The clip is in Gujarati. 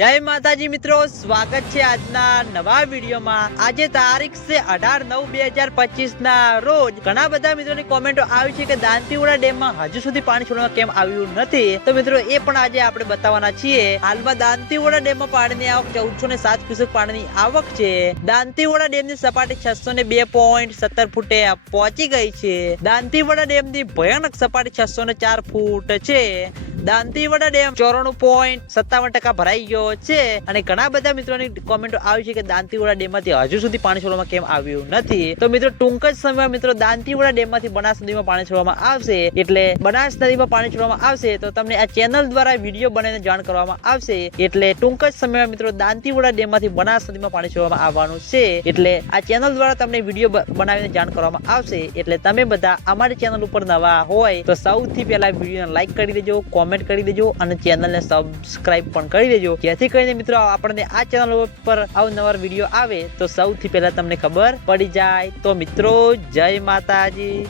જય માતાજી મિત્રો, સ્વાગત છે આજના નવા વિડીયોમાં. આજે તારીખ છે અઢાર નવ બે હજાર પચીસ ના રોજ ઘણા બધા મિત્રોની કોમેન્ટો આવી છે કે દાંતીવાડા ડેમમાં હજુ સુધી પાણી છોડવામાં કેમ આવ્યું નથી? તો મિત્રો, એ પણ આજે આપણે બતાવવાના છીએ. હાલમાં દાંતીવાડા ડેમમાં પાણીની આવક ચૌદસો ને સાત ક્યુસેક પાણીની આવક છે. દાંતીવાડા ડેમની સપાટી છસો ને બે પોઈન્ટ સત્તર ફૂટે પહોંચી ગઈ છે. દાંતીવાડા ડેમની ભયાનક સપાટી છસો ને ચાર ફૂટ છે. દાંતીવાડા ડેમ ચોરાણું પોઈન્ટ સત્તાવન ટકા ભરાઈ ગયો છે. અને ઘણા બધા મિત્રોની કોમેન્ટો આવી છે કે દાંતીવાડા ડેમમાંથી હજુ સુધી પાણી છોડવામાં કેમ આવ્યું નથી. તો મિત્રો, ટૂંક જ સમયમાં મિત્રો, દાંતીવાડા ડેમમાંથી બનાસ નદીમાં પાણી છોડવામાં આવશે. એટલે બનાસ નદીમાં પાણી છોડવામાં આવશે તો તમને આ ચેનલ દ્વારા વીડિયો બનાવીને જાણ કરવામાં આવશે. એટલે ટૂંક જ સમયમાં મિત્રો, દાંતીવાડા ડેમમાંથી બનાસ નદીમાં પાણી છોડવામાં આવવાનું છે. એટલે આ ચેનલ દ્વારા તમને વીડિયો બનાવીને જાણ કરવામાં આવશે. એટલે તમે બધા અમારી ચેનલ ઉપર નવા હોય તો સૌથી પહેલા વિડીયોને લાઈક કરી દેજો કોમેન્ટ કરી દેજો અને ચેનલને સબસ્ક્રાઇબ પણ કરી દેજો. જેથી કરીને મિત્રો આપણને આ ચેનલ ઉપર અવનવાર વીડિયો આવે તો સૌથી પહેલા તમને ખબર પડી જાય. તો મિત્રો, જય માતાજી.